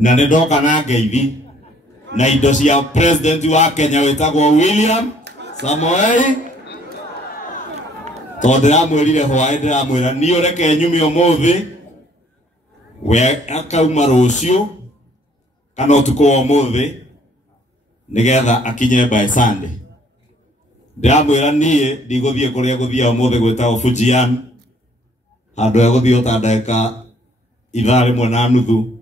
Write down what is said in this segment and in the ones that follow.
na ndoka na ngeithi na indo cia president wa Kenya wetagwo William Samoei tondra mwirire hwae ndiramwira ni ureke nyumi omuthi we akauma rucio kana utuko omuthi nigetha akinye by Sunday ndiramwira nie ndigũthie kuria guthia omuthi gwetagwo Fujian handu eguthie utandeka ithaa rimwe na nuthu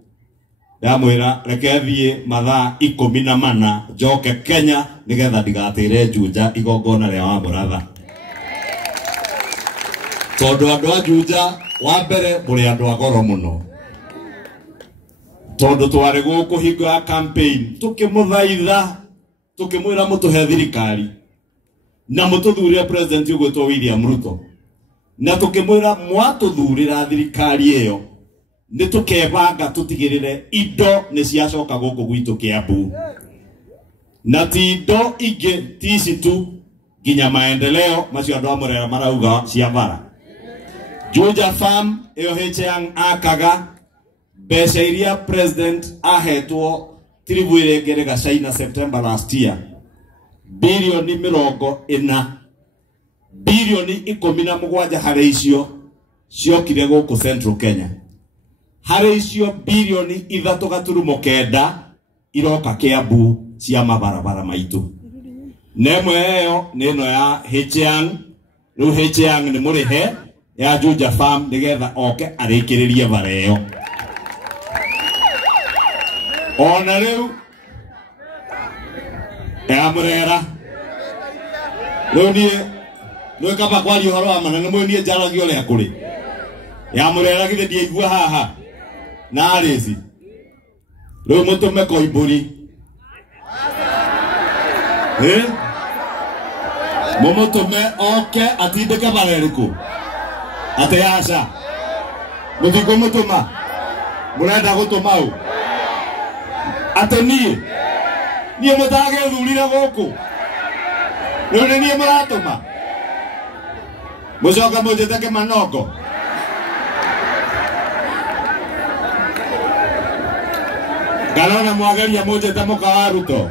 ndamwira reke thie mathaa 14 njoke Kenya nigetha ndigatire Juja igongona ria wa muratha tondu andu a Juja wa mbere muri andu agoro muno tondu twari guku hinga campaign tukimuthaitha tukimwira mutuhe thirikari na mututhurire president ugwetwo William Ruto na tukimwira mwatuthurira thirikari iyo ni tukebanga tutigirire indo ni ciacoka guku gwitu Kiambu na ti indo ingi tisi tu ginya maendeleo macio andu amurera marauga cia bara Juja Farm iyo H.Young akaga mbeca iria president ahetwo tiribwire ngerega China September last year bilioni 40 bilioni 17 harĩ icio ciokire guku Central Kenya harĩ icio bilioni 3.9 iroka Kiambu cia mabarabara maitu nemwe eyo nino ya H.Young riu H.Young ni murihe ya Juja Farm nigetha oke arikiririe bara iyo ona riu ya murera riu nie kaba kwari horo amana ni mwe nie jaragi ole akuri ya murera githe ndieigua haha na arisi riu mutume Koimburi mumutume oke atindike bareriku ate aca mutiko mutuma murenda gutuma u ate nie mutage thurire guku riu nie muratuma mucoka mujiteke manongo galona mwageria mujite mukawaruto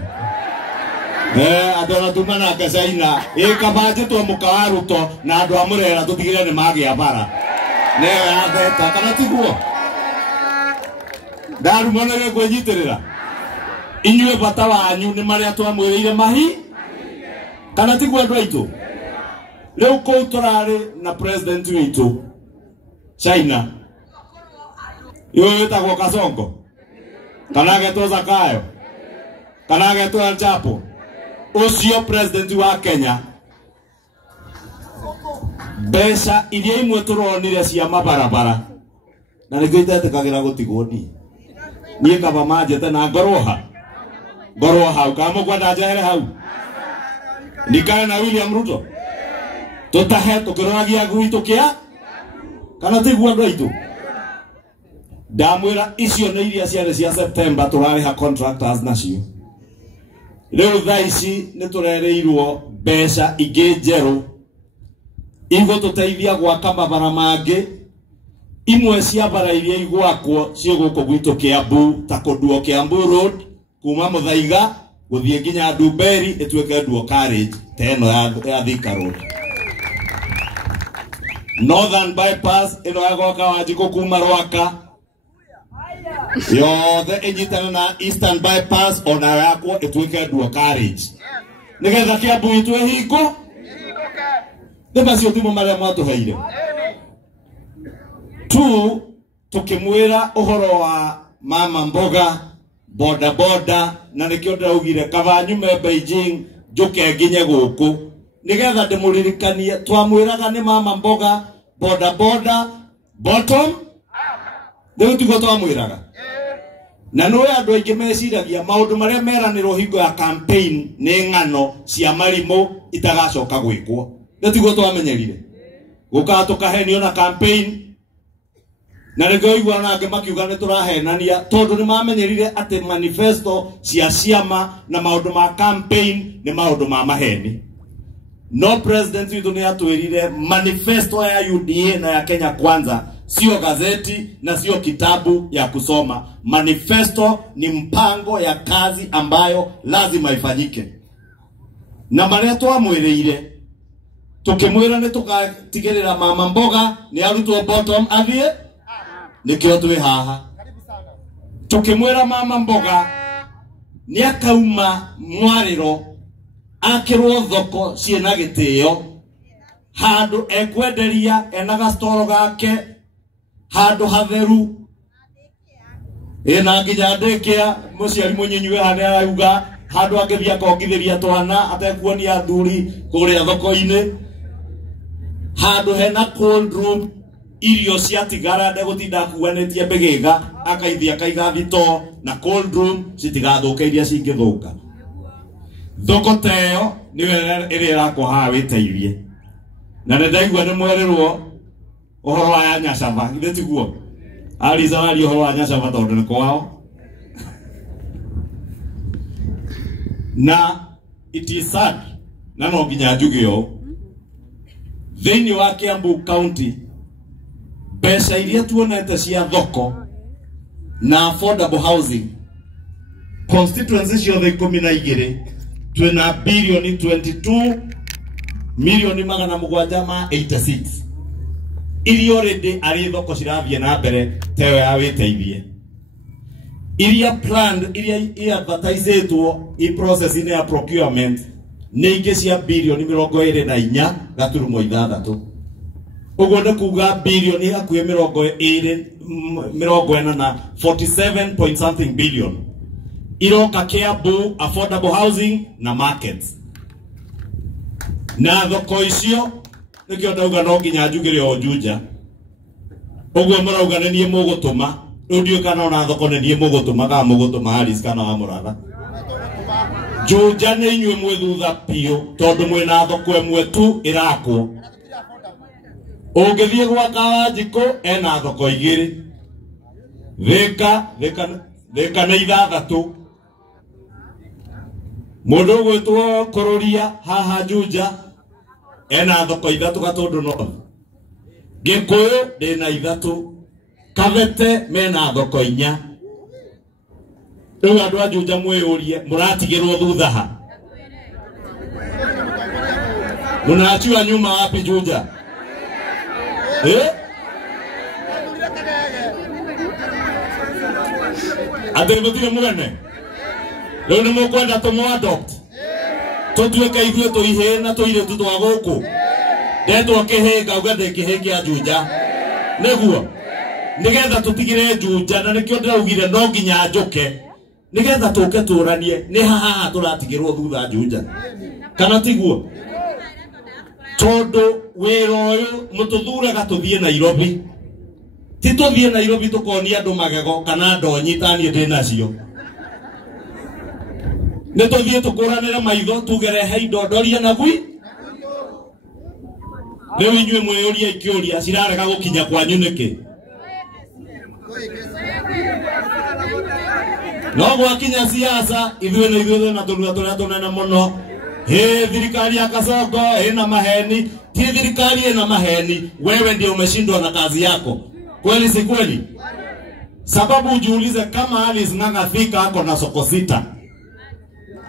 adona tumana kasaina kabaje to mukawaruto na andu amurera tutigire ni magia bara ne atheta kana tiguo daru monere kwenyitirira inywe bata wanyu ni maria twamwirire mahi kana tiguo andu aitu leo ko turare na president witu China yo yetagwo Kasongo kana geto Zakayo kana geto El Chapo ucio president wa Kenya besa iria imwe turonire cia mabarabara na nĩ gĩtete kagira gutigwo nie kaba majete na ngorwo hau kama kwenda njere hau nikana na William Ruto tutahe tukiroragia gwitu kia kana tigwa andu aitu ndamwira icio nĩ iria ciarĩ cia September turariha contractors nacio riu thaici nĩ turereirwo mbeca ingĩ njeru igũtũteithia gwaka mabara mangĩ imwe cia bara iria igwakwo cio guku gwitu Kiambu ta Konduo Kiambu Road kuma Muthaiga guthie nginya Ndumberi ituike Duo Carriage teno ya Thika Road Northern Bypass ino yagoka Wanjiku kuma Rwaka yothe ĩnyitana na Eastern Bypass ona yakwo ituike Duo Carriage nigetha Kiambu itwe hingo nĩmacio thimo maria matuheire tu tukimwira uhoro wa mama mboga boda boda na nikio ndaugire kabanyume Beijing njuke nginye guku nigetha ndimuririkanie twamwiraga ni mama mboga boda boda bottom ndio tugo twamwiraga na no andu aingi meciragia maundu maria meranirwo hingo ya campaign ni ng'ano cia marimo itagacoka gwikwo ndio tugo twamenyerire guka tukahenio na campaign na rego igwa na ange makiuga ni turahenania tondu ni mamenyerire ati manifesto cia ciama na maundu ma campaign ni maundu ma maheni no president witu ni atwirire manifesto ya UDA na ya Kenya Kwanza sio gazeti na sio kitabu ya kusoma. Manifesto ni mpango ya kazi ambayo lazima ifanyike. Na maria twamwiriire tukimwira ni tukatigirira mama mboga ni arutwo bottom athie nikio twi haha. Tukimwira mama mboga ni akauma mwariro akirwo thoko ciena gitio handu ekwenderia ena gastoro gake handu hatheru ena nginya ndekia muciari munyinywe hane arauga handu angithia kongithiria twana atekuonia athuri kuria thoko-ini handu hena cold room irio cia tigara ndegutinda kuanetie mbigiga akaithia kaiga thito na cold room citigathuka iria cingithuka. Thoko teyo niwe iria rakwa witeithie na ndaigua ni mwerirwo uhoro wa Nyacaba ithe tiguo alizawali uhoro wa Nyacaba tondu ni kwao. Na it is sad na no nginya njuge o thini wa Kiambu County pesa iria tuonete cia thoko na affordable housing constituency ciothe 12 twina bilioni 22 milioni magana mugwanja ma 86 iria already ari thoko cirathie na mbere teyo ya witeithie iria planned iria advertisetwo i process in ya procurement ni ingi cia bilioni 24 gaturumo 6 ugo ne kuga bilioni hakuye 20 na 47 point something billion iroka Kiambu affordable housing na markets na thoko icio nikio ndauga no nginya njugire o Juja ugo marauga nie mugutuma ndio kana na thoko nie mugutuma ga mugutuma Haris kana wa Muratha Juja ni inywe mwithutha pio tondu mwina thoko emwe tu irakwo ungithie gwa Kawanjiko ena thoko igiri Thika na 6 mundu gwitwo Kururia haha Juja ena thoko 3 gatundu no Gikuyu ndina 3 Kavete mena thoko 4 riu andu a Juja mwiyurie muratigirwo thutha ha munachua nyuma wapi Juja ate mutire mugane riu ni mukwenda tumu-adopt tutuike ithuĩ tuihe na tuiretu twa guku ndetwo kihinga ugende kihingia Juja niguo nigetha tutigire Juja na nikio ndiraugire no nginya njuke nigetha tuke turanie ni haha turatigirwo thutha Juja kana tiguo tondu wira uyu mututhuraga tuthie Nairobi ti tuthie Nairobi tukonia andu magego kana ndonyitanie ndinacio ne tuthie tukuranire maitho tugerehe indo ndoria na gwi riu inywe mwiyuria ikiuria cirarega gukinya kwanyu niki no gwakinya siasa ithuĩ na tũrĩa tũnene mũno thirikari ya Kasongo ina maheni ti thirikari ina maheni wewe ndio umeshindwa na kazi yako kweli si kweli sababu ujiulize kama Alice Ng'ang'a Thika ako na soko 6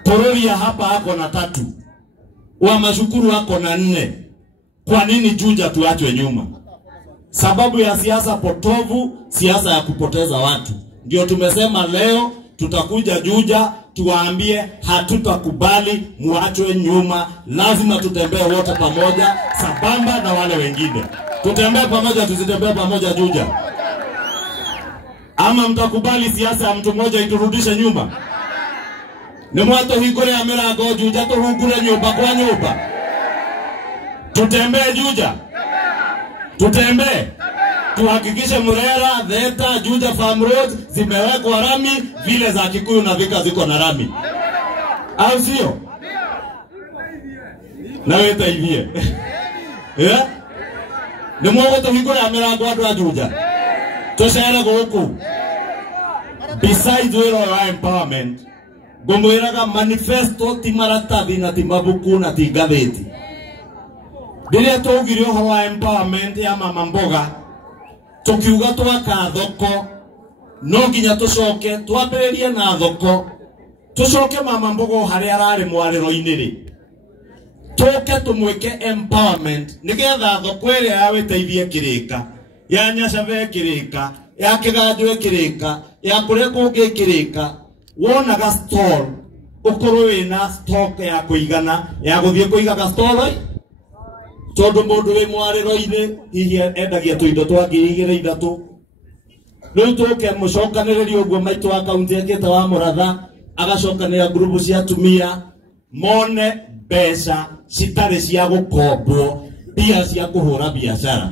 Kururia hapa ako na 3 wa Mashukuru ako na 4 kwa nini Juja tuachwe nyuma sababu ya siasa potovu siasa ya kupoteza watu ndio tumesema leo tutakuja Juja tuwaambie hatutakubali muachwe nyuma lazima tutembee wote pamoja sabamba na wale wengine tutembee pamoja tusitembee pamoja Juja ama mtakubali siasa ya mtu mmoja iturudishe nyuma ni mwato hikore ya milango Juja turungure nyumba kwa nyumba tutembee Juja tutembee tuhakikishe Murera, Theta, Juja Farm Road zimewekwa rami vile za Kikuyu na Thika ziko na rami au sio na wewe taivie ni mwago tuhikore ya milango andu a Juja tucere guku besides wero wa empowerment ngumwiraga manifesto ti maratathi na ti mabuku na ti ngathĩti ndiria tugire uhoro wa empowerment ya mama mboga tukiuga twaka thoko no nginya tucoke twambiririe na thoko tucoke mama Mbogo hari arari mwariro-ini ri tuke tumwike empowerment nigetha thoko iri ya witeithie kirika ya Nyacave kirika ya Kiganjwe kirika ya kuria kungi kirika wona ga store ukorwo wina stock ya kuigana ya guthie kuigaga store tondu mundu wi mwariro-ini hihi endagia tuindo twa 2,300 riu tuke mucokaniriria uguo maitu wa kaunti ekete wa Muratha agacokanira group cia atumia mone pesa citari cia gukombwo pia cia kuhura biashara.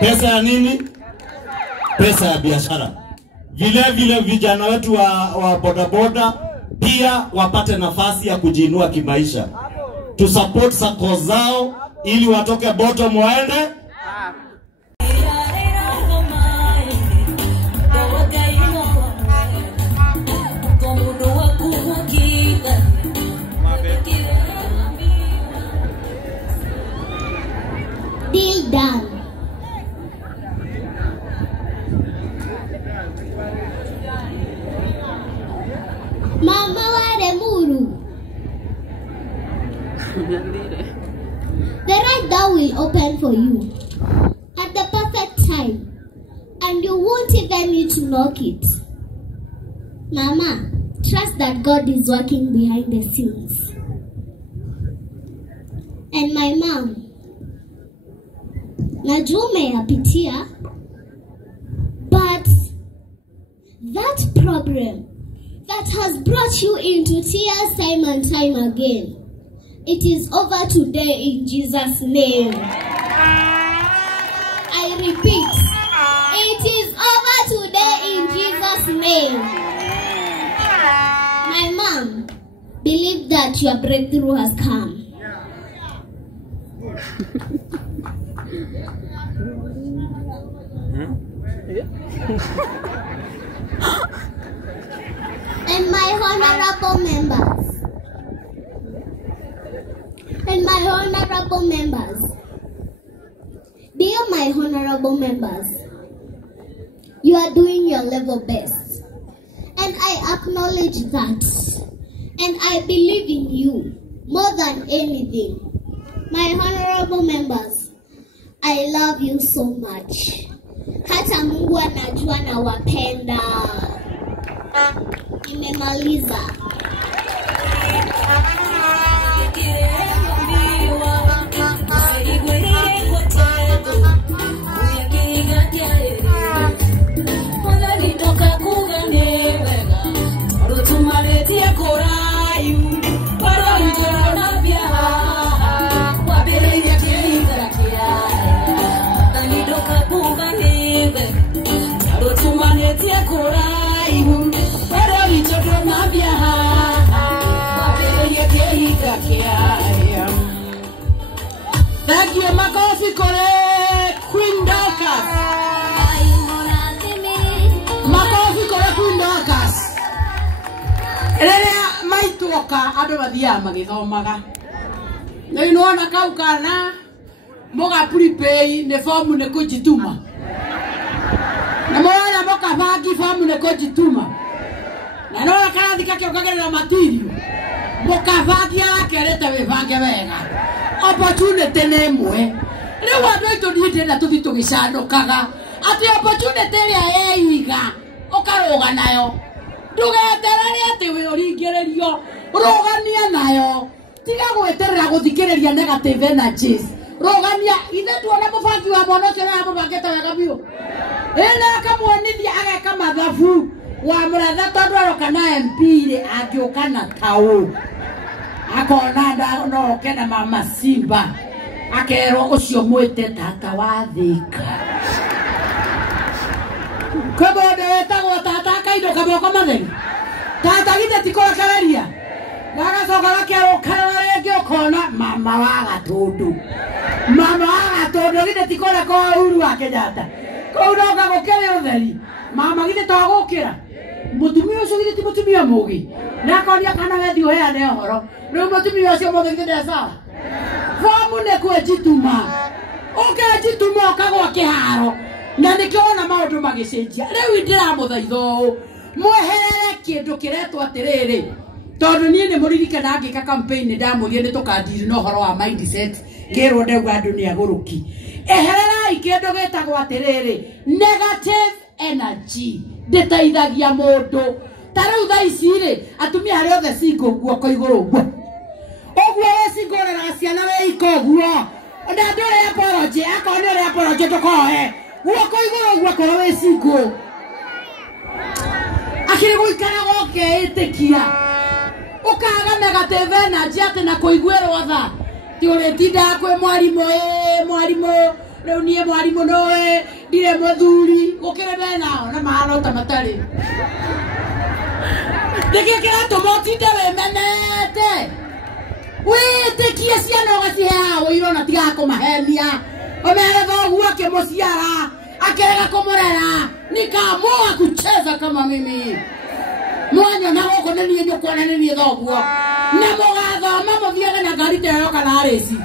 Pesa ya nini? Pesa ya biashara. Vile vijana wetu wa bodaboda pia wapate nafasi ya kujiinua kimaisha. Tu support sako zao ili watoke bottom waende. Deal done. Mama Waremuru. The right door will open for you at the perfect time, and you won't even need to knock it. Mama, trust that God is working behind the scenes. And my mom, najua umeyapitia, but that problem that has brought you into tears time and time again, it is over today in Jesus' name. I repeat, it is over today in Jesus' name. My mom, believe that your breakthrough has come. And my honorable members, dear my honorable members, you are doing your level best, and I acknowledge that, and I believe in you more than anything. My honorable members, I love you so much. Hata Mungu anajua na wapenda. Nimemaliza. Thank you, makofi kore Queen Dorcas. Makofi kore Queen Dorcas. Rĩrĩa maituoka andũ mathiaga magĩthomaga. Nĩ nĩwona kau kana moga prepay nĩ form nĩ kũjituma. Na mwana moka bagi form nĩ kũjituma. Na nĩwona kana thika kĩongerera material. Moka bagi arakerete wĩbange wega. Opportunity nemwe riu andu aitu ndinde na tuthi tugicandukaga ati opportunity ria yeiga ukaruga nayo ndugeterere ati we uringiririo rugania nayo tiga gweterera guthikiriria negative energies rugania ithe tuona mubangi wa mwana ucio na mubangite wega biu ina kamwonithia ageka mathabu wa Muratha tondu aroka na MP ri angiuka na tau akona nda no kena mama Simba akero ucio mwite tata wa Thika kabode wetagwo tata kaindo kaboko matheri tata githe tikora kararia daga soka akero karare ngio kona mama wa Gatundu githe tikora kwa Uhuru wa Kenyatta ko unoga gukere utheri mama githe twagukira mutumia ucio githe ti mutumia mugi na konia kana wethi uheane horo riu mutumia ucio mothe githe ndesa fomu ne kwejituma ukejituma ukagwa kiharo na nikiona maundu magicenjia riu ndiramuthaitho mweherere kindu kiretwo atiriri tondu nie ni muririkana ngika campaign ndamurie ni tukandiri no horo wa mindset ngirwo ndegwa andu ni aguruki ehererai kindu gitagwo atiriri negative energy nditeithagia mundu tariu tha ici ri atumia hari othe single guoko iguru guo ogwo wecingorera ciana we ikoguo ona ndore apology akone ore apology tukohe guoko iguru guo ko we single akiri guikara goke itikia ukaga negative energy ati na kuiguerwo tha ti uri tinda kwe mwarimu riu nie mwarimu noe ndire muthuri gukire benao na mahana ta matari ndikikira tumotinde we menete witikie ciana ugacihe uiro na tiga kumahenia omere thoguo akimuciara akirega kumurera nikaamua kucheza kama mimi mwanya na goko nenie nyukwana nenie thoguo na mugathoma muthiage na ngari teyo kana reci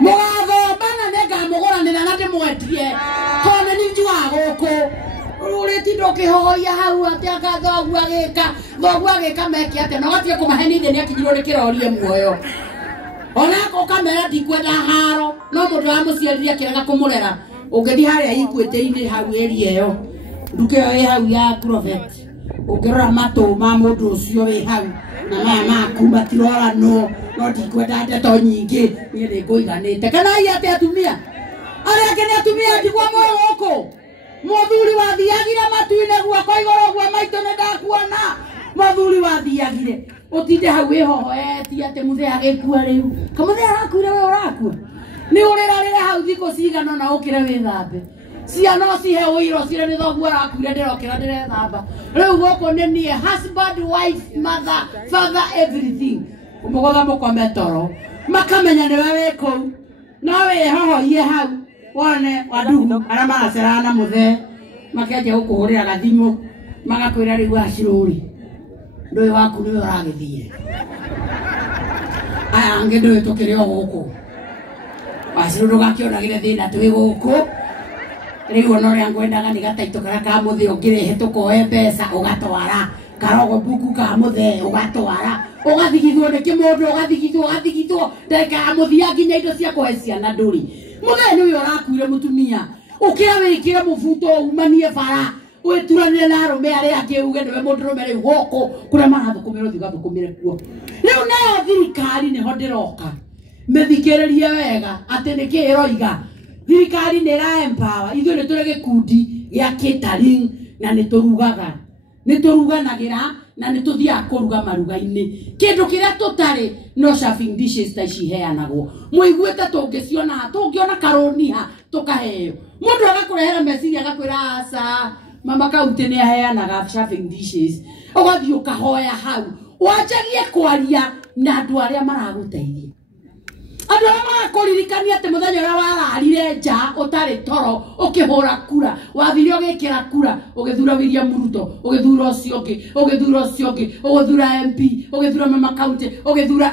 mugathoma na ngamugũranĩra na ndĩmwendie tondũ nĩ njuaga gũkũ ũrĩtinda ũkĩhoya hau atĩ anga thoguo agĩka meke atĩa na ũgatige kũmahenia ithe nĩ akinyirwo nĩ kĩrorie muoyo onako ũkamera ndikwenda haro no mũndũ wa mũciarire akĩrega kũmũrera ũngĩthiĩ harĩa ikuĩte-inĩ hau ĩria ĩyo nduka ĩyo ĩ hau ya prophet ũngĩrora matũ ma mũndũ ũcio wĩ hau na maya maku matirorano no ndikwenda ndeto nyingĩ niĩ nĩ ngũiganĩte kana i atĩ atumia arĩa angĩ nĩ atumia ndigwa moyo gũkũ mũthuri wathiagire matu-inĩ guoko igũrũ guo maitũ nĩ ndakuona mũthuri wathiagire ũtinde hau wĩhohoetie atĩ mũthee agĩkua rĩu kamũthee arakuire we ũrakua nĩ ũrĩrarĩre hau thikũ cigana na ũkĩre wĩthambe ciana cihe ũiro cire nĩ thoguo arakuire ndĩrokĩra ndĩrethamba rĩu gũkũ nĩ niĩ husband wife mother father everything ũmũgotha mũkome toro makamenya nĩwe wĩ kũu no wĩhohoie hau wone wandugu arĩa maracerana na mũthee makenja gũkũhũrĩra gathimũ magakwĩra rĩu acirũri ndũĩ waku nĩwe ũragĩthiĩ aya angĩ ndũĩ tũkĩrĩ o gũkũ acirũ ndũgakĩonagĩre thĩna twĩ gũkũ rĩu ona ũrĩa ngwendaga nĩ gataitũ karĩa ka mũthee ũngĩrehe tũkoe mbeca ũgatwara karogo buku ka mũthee ũgatwara ũgathigithwo nĩ kĩmũndũ ũgathigithwo ndagĩka ya mũthia nginya indo cia kũhe ciana ndũrĩ mũthee nĩwe ũrakuire mũtumia ũkĩra wĩkĩre mũbuto umanie bara wĩturanĩre na arũme arĩa angĩ uge nĩwe mũndũrũme rĩu gũkũ kũrĩa marathũkũmĩra ũthiĩ ũgathũkũmĩre kuo rĩu nayo thirikari nĩho ndĩroka mĩthikĩrĩrie wega atĩ nĩkĩ ĩroiga thirikari nĩ ĩra empower ithuĩ nĩ tũrĩ gĩkundi gĩa catering na nĩ tũruganagĩra na nĩ tũthiaga kũruga maruga-inĩ kĩndũ kĩrĩa tũtarĩ no serving dishes ta ici heanagwo mũiguĩte tũngĩona karũniha tũkaheo mũndũ agakũrehera meciria agakwĩra aca mama kaunti nĩ aheanaga serving dishes ũgathiĩ ũkahoya hau wanjagie kwaria na andũ arĩa maragũteithia andũ arĩa magakũririkania atĩ mũthenya ũrĩa wararire nja ũtarĩ toro ũkĩhũra kura wathire ũgĩkĩra kura ũgĩthura William Ruto ũgĩthura ũcio ũngĩ ũgĩthura MP ũgĩthura mama kaunti ũgĩthura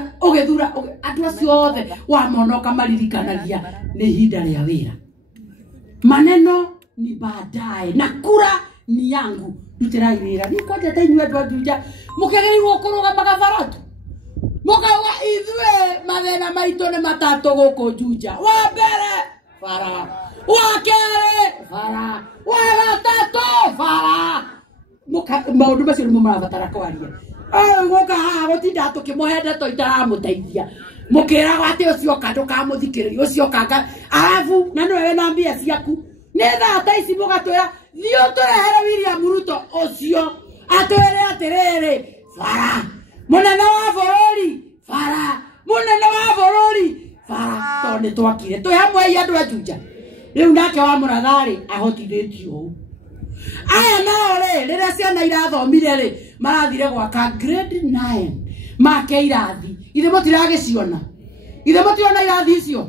andũ acio othe wamonoka maririkanagia nĩ ihinda rĩa wĩra maneno ni baadaye na kura ni yangu ndutirai wĩra niĩ kwendete inyuĩ andũ a Juja mũkĩgerirwo kũrũgama gabaratu mũkauga ithuĩ mathĩna maitũ nĩ matatũ gũkũ Juja wa mbere bara wa kerĩ bara wa gatatũ bara maũndũ macio nĩmo marabatara kwaria gũka haha gũtinda tũkĩmũhe ndeto itaramũteithia mũkĩraga atĩ ũcio ka ndũkamũthikĩrĩria ũcio kanga arabu na nĩwe na mbia ciaku nĩ thaa ta ici mũgatwĩra thiĩ ũtũrehere William Ruto ũcio atwĩre atĩrĩrĩ bara mũnene wa bũrũri bara mũnene wa bũrũri bara tondũ nĩ twakire twĩ hamwe andũ a Juja rĩu nake wa mũratharĩ ahotithĩtio ũũ aya nao rĩ rĩrĩa ciana irathomire rĩ marathire gwaka grade 9 make irathi ithe mũtiragĩciona ithe mũtiona irathi icio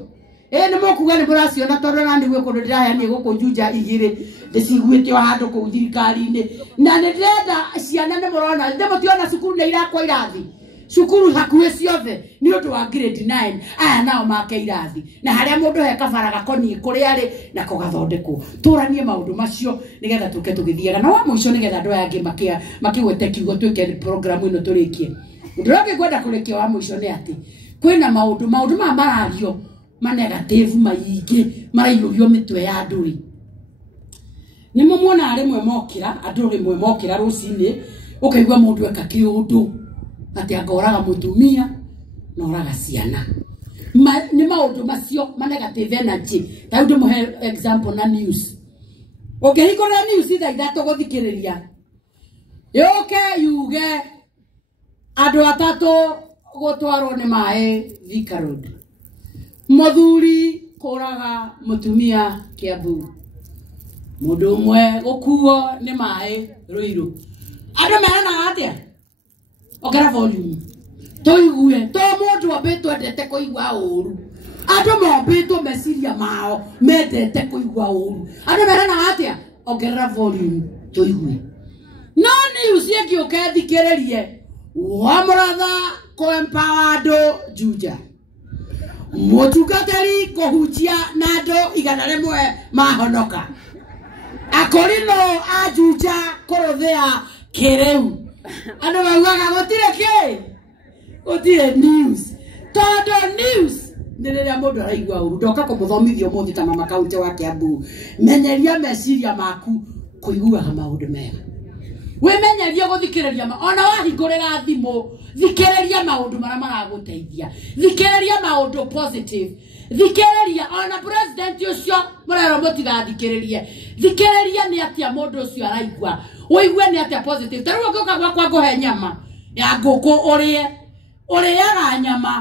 nĩ mũkuga nĩ mũraciona tondũ na nĩguo kũndũ ndĩraheanie gũkũ Juja igĩrĩ ndĩciguĩte handũ kũu thirikari-inĩ na nĩ ndĩrenda ciana nĩ mũrona ithe mũtiona cukuru nĩ irakwa irathi cukuru hakuhĩ ciothe nĩ ũndũ wa grade 9 aya nao make irathi na harĩa mũndũ he kabara gakoniĩ kũrĩa arĩ na kũgathondekwo tũranie maũndũ macio nĩgetha tũke tũgĩthiaga na wa mũico nĩgetha andũ aya angĩ makĩgwete kiugo twĩke program ĩno tũrĩkie ũndũ ũrĩa ngwenda kũrĩkia wa mũico nĩ atĩ kwĩna maũndũ maya marario manegative maingĩ maraiyũrio mĩtwe ya andũ rĩ nĩmo muona rĩmwe mokĩra andũ rĩmwe mokĩra rũcinĩ ũkaigua mũndũ eka kĩũndũ ati akoraga mũtumia na oraga ciana nĩ maũndũ macio negative energy ta ũndũ mũhe example na news ũngĩhingũra news ithatũ gũthikĩrĩria yũke yuge andũ atatũ gũtwarwo nĩ maĩ Thika Road mũthuri kũraga mũtumia Kiambu mũndũ ũmwe gũkuo nĩ maĩ Ruiru andũ meranaga atĩa ogera volume toigue to mũndũ ambĩtwo endete kũigua ũru andũ mombĩtwo meciria mao mendete kũigua ũru andũ meranaga atĩa ogera volume toigue no news ĩngĩũka thikĩrĩrie wa mũratha kũ-empower andũ Juja mũtungatĩri kũhunjia na andũ 100 mahonoka akorino a Juja kũrũthĩa kĩrĩu andũ maugaga gũtirĩ news tondũ news nĩ rĩrĩa mũndũ araigua ũru ndoka kũmũthomithia ũmũthĩ ta mama kaunti wa Kiambu menyeria meciria maku kũiguaga maũndũ mega wĩmenyerie gũthikĩrĩria ona wahingũrĩra thimũ thikĩrĩria maũndũ marĩa maragũteithia thikĩrĩria maũndũ positive thikĩrĩria ona president ũcio mũrero mũtigathikĩrĩrie thikĩrĩria nĩ atĩa mũndũ ũcio araigua ũigue nĩ atĩa positive tarĩu ũngĩũka gwakwa ngũhe nyama ya ngũkũ ũrĩaga nyama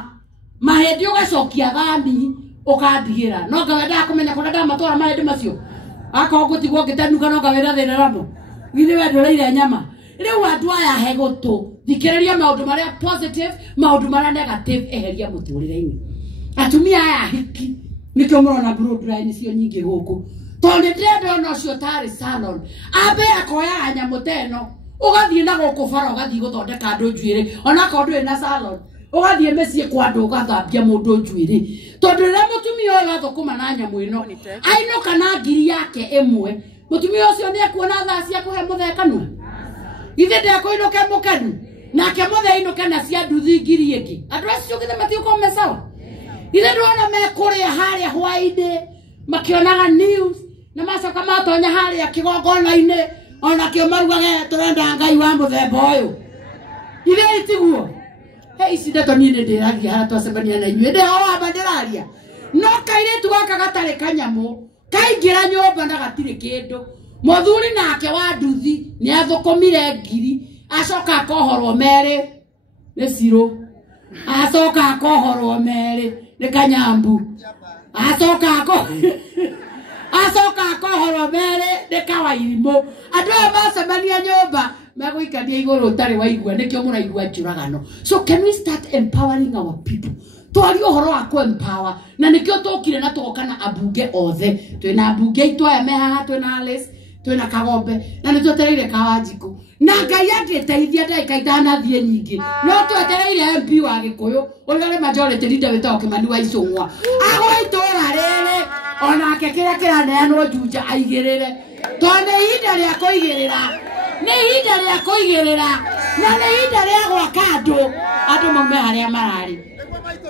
mahĩndĩ ũgacokia thani ũkandigĩra no ngawenda kũmenya kũrĩa ndamatwara mahĩndĩ macio akorwo ngũtigwo ngĩtanuka no ngawenda thĩna namo githĩ wendo ũrĩire nyama rĩu andũ aya he gũtũ thikĩrĩria maũndũ marĩa positive maũndũ marĩa negative eheria mũtũrĩre-inĩ atumia aya hiki nĩkĩo mũrona bloodline cio nyingĩ gũkũ tondũ ndĩrenda ona ũcio tarĩ salon ambe akoyaga nyamũ ta ĩno ũgathiĩ na gũkũ bara ũgathiĩ gũthondeka andũ njuĩrĩ ona akorwo ndũrĩ na salon ũgathiĩ mĩciĩ kwa andũ ũgathambia mũndũ njuĩrĩ tondũ rĩrĩa mũtumia ũyũ athũkũma na nyamũ ĩno ainũka na ngiri yake ĩmwe mũtumia ũcio nĩ ekuona thaa cia kũhe mũthee kanua ithe ndekũinũke mũkenu nake mũthee ainũke na cia nduthi ngiri ĩngĩ andũ acio githĩ matiũkorwo me sawa ithe ndũrona mekũrĩa harĩa hwaĩ-inĩ makĩonaga news na macoka matonya harĩa kĩgongona-inĩ onakĩo marugage tũrenda Ngai wa mũthemba ũyũ ithe itiguo ici ndeto niĩ nĩ ndĩragia harĩa twacemania na inyuĩ ndĩho wamba ndĩraria no kairĩtu gaka gatarĩ kanyamũ kaingĩra nyũmba na gatirĩ kĩndũ mũthuri nake wa nduthi nĩ athũkũmire ngiri acoka akohorwo merĩ nĩ Cirũ acoka akohorwo merĩ nĩ Kanyambu acoka akohorwo merĩ nĩ Kawairimũ andũ aya macemania nyũmba megũikania igũrũ ũtarĩ waigua nĩkĩo mũraigua njũragano so can we start empowering our people twari ũhoro wa kũ-empower na nĩkĩo tũkire na tũgoka na ambunge othe twĩna ambunge aitũ aya me haha twĩna Alice twĩna Kagombe na nĩ twetereire Kawanjikũ na Ngai angĩteithia ndagĩka itanathiĩ nyingĩ no twetereire MP wa Gĩkũyũ ũrĩa majority leader wĩtagwo Kĩmani wa Icũng'wa agwe itũra rĩrĩ onake kĩrĩa kĩraneanwo Juja aigĩrĩre tondũ nĩ ihinda rĩa kũigĩrĩra na nĩ ihinda rĩa gwaka andũ maume harĩa mararĩ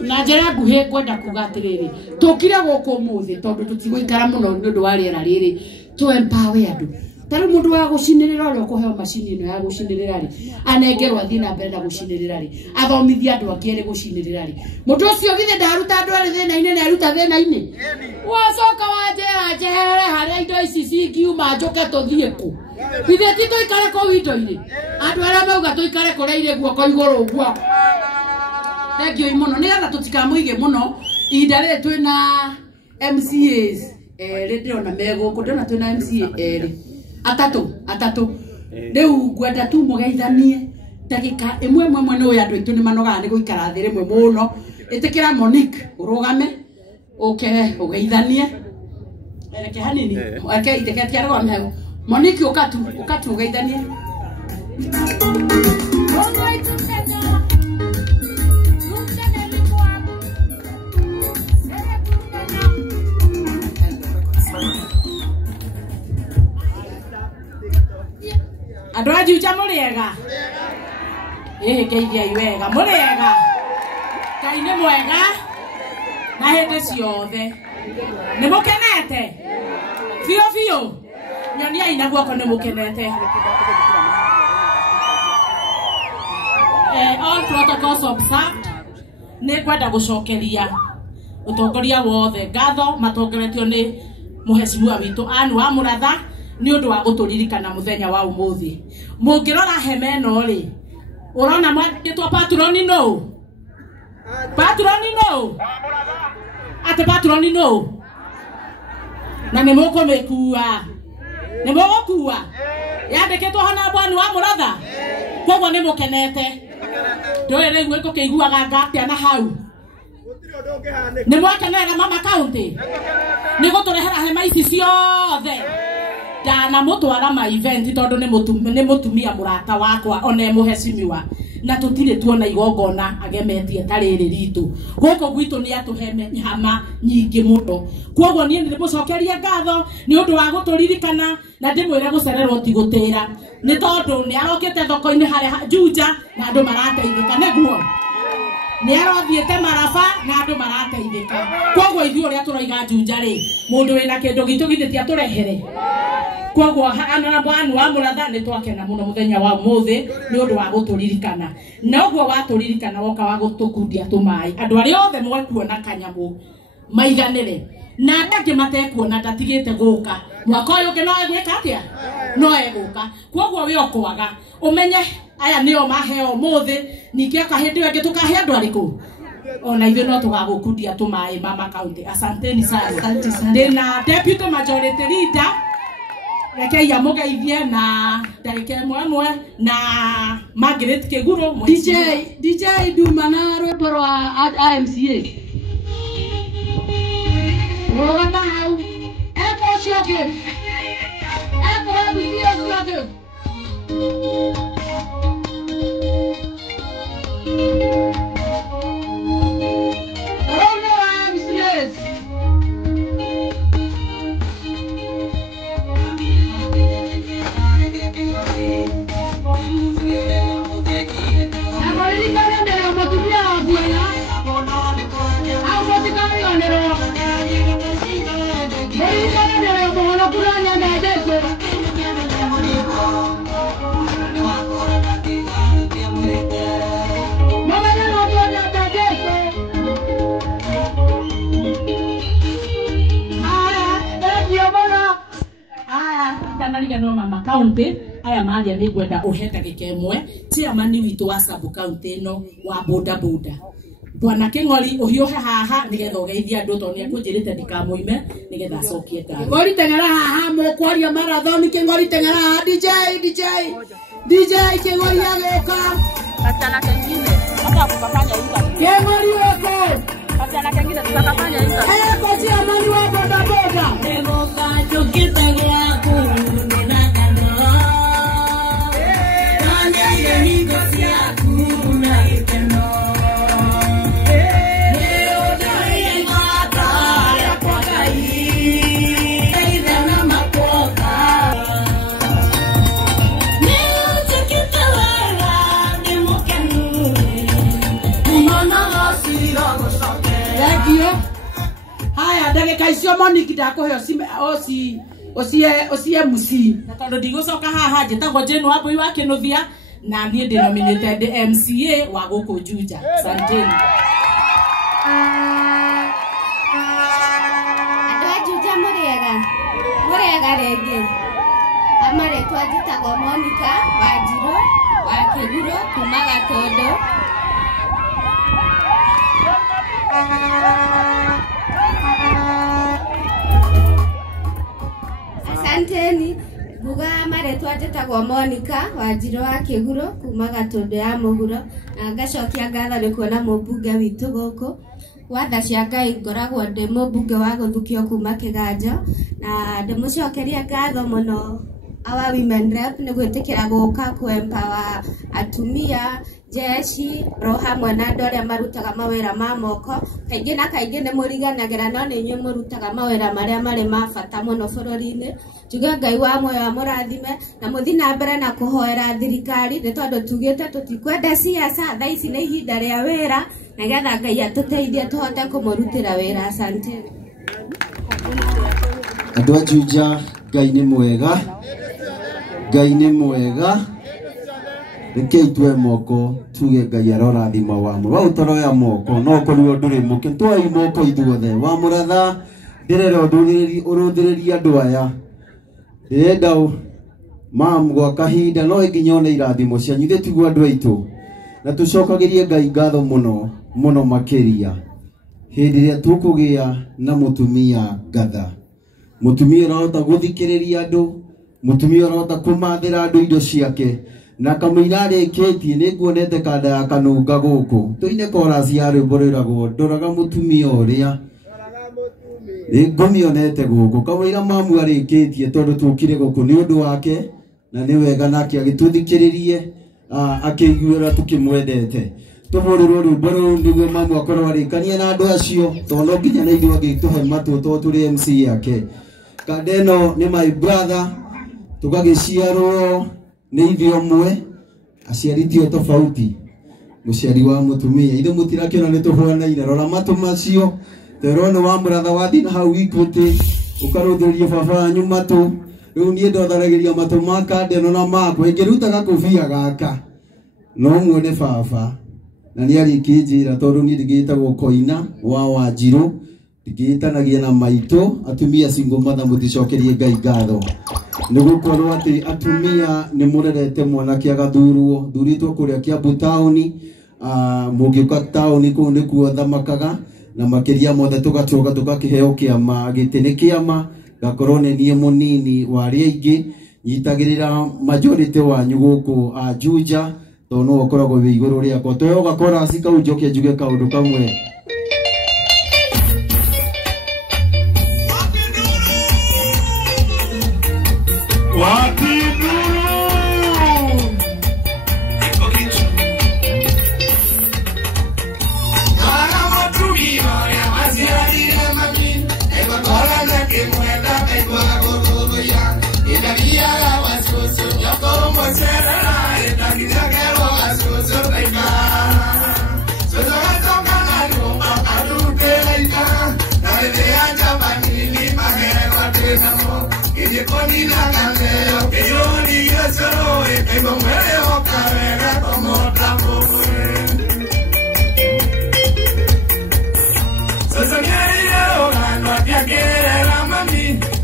na njĩra nguhĩ ngwenda kuga atĩrĩrĩ tũkire gũkũ ũmũthĩ tondũ tũtigũikara mũno nĩ ũndũ wa rĩera rĩrĩ tũ-empower andũ tarĩu mũndũ wa gũcinĩrĩra ũrĩa ũkũheo macini ĩno ya gũcinĩrĩra rĩ anengerwo athiĩ na mbere na gũcinĩrĩra rĩ athomithia andũ angĩ erĩ gũcinĩrĩra rĩ mũndũ ũcio githĩ ndaruta andũ erĩ thĩna-inĩ nĩ aruta thĩna-inĩ wacoka wanjĩra njehere harĩa indo ici cingiuma njũke tũthiĩ kũ githĩ ti tũikare kũu indo-inĩ andũ arĩa mauga tũikare kũrĩa irĩ guoko igũrũ ũguo thengio mũno nĩgetha tũtikamũige mũno ihinda rĩrĩ twĩna MCAs erĩ ndĩrona megũkũ ndĩrona twĩna MCA erĩ atatũ rĩu ngwenda tu mũgeithanie ndagĩka ĩmwe nĩ ũyũ andũ aitũ nĩ manogaga nĩ gũikara thĩ rĩmwe mũno ĩtĩkĩra Monique ũrũgame ũke ũgeithanie reke hanini reke itĩkĩtia rũgame Monique ũkatu ũgeithanie Ajuja muriega. Ngeithia iwega muriega. Ngai nĩ mwega na hĩndĩ ciothe. Nĩ mũkenete? Biũ biũ. Nyoniai na guoko nĩ mũkenete. All protocols observed. Nĩ kwenda gũcokeria ũtongoria wothe ngatho matongoretio nĩ mũhecimiwa witũ Anne wa Mũratha nĩ ũndũ wa gũtũririkana mũthenya wa ũmũthĩ. Mũngĩrora hema ĩno rĩ, ũrona mwandĩkĩtwo patroni no? Patroni no? Ate patroni no? Na nĩ mũkũmĩkua? Nĩ mũgũkua? Yandĩkĩtwo hana Anne wa Mũratha? Koguo nĩ mũkenete? Ndũĩ rĩu ĩkũkĩiguaga ngatĩa na hau? Nĩ mwakenera Mama County? Nĩ gũtũrehera hema ici ciothe? Ndana mũtwara ma event tondũ nĩ mũtumia mũrata wakwa ona mũhecimiwa na tũtirĩ tuona igongona agemetie tarĩrĩ ritũ. Gũkũ gwitũ nĩ atũhe hama nyingĩ mũno. Koguo niĩ nĩ mũcokeria ngatho nĩ ũndũ wa gũtũririkana na ndĩmwĩre gũcererwo ti gũtĩra. Nĩ tondũ nĩ arokĩte thoko-inĩ harĩa Juja na andũ marateithĩka nĩguo. Nĩ arothiĩte Maraba na andũ marateithĩka. Koguo ithuĩ ũrĩa tũroiga Juja rĩ, mũndũ wĩna kĩndũ gitũ githĩ ti atũrehere. Koguo Anne wa Mũratha nĩ twakena mũno mũthenya wa ũmũthĩ nĩ ũndũ wa gũtũririkana. Na ũguo watũririkana woka wa gũtũkundia tũmaĩ. Andũ arĩa othe mwekuona kanyamũ maiganĩre. Na angĩ matekuona ndatigĩte gũka. Mwaka ũyũ ũngĩ no egwĩka atĩa? No egũka. Koguo we ũkwaga ũmenye aya nĩo maheo ũmũthĩ ningĩ akahĩndĩ wengĩ tũkahe andũ arĩkũ? Ona ithuĩ no tũgagũkundia tũmaĩ Mama County. Asanteni sana. Ndĩna deputy majority leader rekei amũgeithie na ndagĩka ĩmwe na Margaret Kĩguro. DJ Duma na rwĩmbo rwa IMCA. Rũgana hau. Eko ciake. Eko hau ciake. No Mama County aya maria nĩ gwenda ũheta gĩkemwe chairman witũ wa sub county no wa boda boda Bwana King'ori ũhiũhe haha nĩgetha ũgeithie andũ tondũ nĩ akũnjĩrĩte ndikamũime nĩgetha acokie ta Kĩng'ori teng'era haha mũkwaria marathon Kĩng'ori teng'era haha DJ Kĩng'ori agĩũka Kasichana kengine hata kufanya interview Kĩng'ori wako kasichana kengine tutakafanya interview kwa chairman wa boda boda Haya ndagĩka icio Monique ndakũhe ocie MC na tondũ ndigũcoka haha njĩtagwo Jane Wambui wa Kĩnũthia na niĩ ndĩ nominated MCA wa gũkũ Juja. Asanteni. Andũ a Juja mũrĩega rĩngĩ. Amarĩtwa njĩtagwo Monica Wanjirũ wa Kĩguro kuma Gatũndũ. Asanteni. Nguga marĩtwa njĩtagwo Monica Wanjirũ wa Kĩguro kuma Gatũndũ ya mũhuro na ngacokia ngatho nĩ kuona mũmbunge witũ gũkũ. Watha cia Ngai ngoragwo ndĩ mũmbunge wa gũthukio kuma Kĩganjo na ndĩmũcokeria ngatho mũno our women rep nĩ gwĩtĩkĩra gũka ku empower atumia jeshi roha mwana ndore marutaga mawera ma moko kaingĩ na kaingĩ nĩ mũriganagĩra no nĩ inyuĩ mũrutaga mawera marĩa marĩ ma bata mũno bũrũri-inĩ njuge Ngai wa muoyo amũrathime na mũthiĩ na mbere na kũhoera thirikari nĩ tondũ tugĩte tũtikwenda siasa thaa ici nĩ ihinda rĩa wĩra nĩgetha Ngai atũteithie tũhote kũmũrutĩra wĩra. Asante. Andũ a Juja, Ngai nĩ mwega, Ngai nĩ mwega. Rekei tue moko tuge Ngai arorathima wamũ wa ũtoroya moko no korwo ndũrĩ mũke twai moko ithuothe wa mũratha ndĩrera ũrũthĩrĩria andũ aya ndĩrenda mam gwa kahinda no nginya one irathimo cianyu ithuĩ tiguo andũ aitũ na tũcokagĩrie Ngai ngatho mũno mũno makĩria hĩndĩ ĩrĩa tũkũgĩa na mũtumia ngatha, mũtumia ũrahota gũthikĩrĩria andũ, mũtumia ũrahota kũmathĩra andũ indo ciake na kamũira arĩkĩtie nĩ nguonete kanda ya kanunga gũkũ tũine korasi ya rwĩmbo rwĩragwo ndoraga mũtumia ũrĩa ngũmĩonete gũkũ kamũira mamu arĩkĩtie tondũ tũkire gũkũ nĩ ũndũ wake na nĩ wega nake agĩtũthikĩrĩrie akĩiguĩra tũkĩmwendete tũhũrĩrwo rwĩmbo rũu nĩguo mamu akorwo arĩkania na andũ acio tondũ no nginya na ithuĩ angĩtũhe matũ tondũ tũrĩ MC yake. Kanda ĩno nĩ my brother tũgagĩciarwo nĩ ithuĩ ũmwe aciaritio tofauti mũciari wa mũtumia ithuĩ mũtirakĩona nĩ tũhũanaine rora matũ macio terona wa mũratha wathiĩ na hau Equity ũkarũthĩrĩria baba wanyu matũ rĩu niĩ ndotharagĩria matũ ma Kanda ĩno na makwa ingĩruta gakũbia gaka no muone baba na nĩ arĩkĩnjĩra tondũ niĩ ndĩgĩtagwo Koina wa Wanjirũ ndĩgĩtanagia na maitũ atumia single mother mũticokerie Ngai ngatho nĩ gũkorwo atĩ atumia nĩ mũrerete mwanake agathurwo thurĩtwo kũrĩa Kiambu taũni mũngĩũka taũni kũu nĩkuo thamakaga na makĩria mothe tũgacoka tũgakĩheo kĩama gĩtĩ nĩ kĩama ngakorwo nĩ niĩ mũnini wa arĩa aingĩ nyitagĩrĩra majority wanyu gũkũ Juja tondũ no ũkoragwo wĩ igũrũ rĩakwa tũheo gakorasi kau njoke njuge kaũndũ kamwe.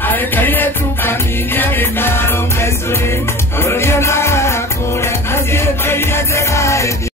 Ay,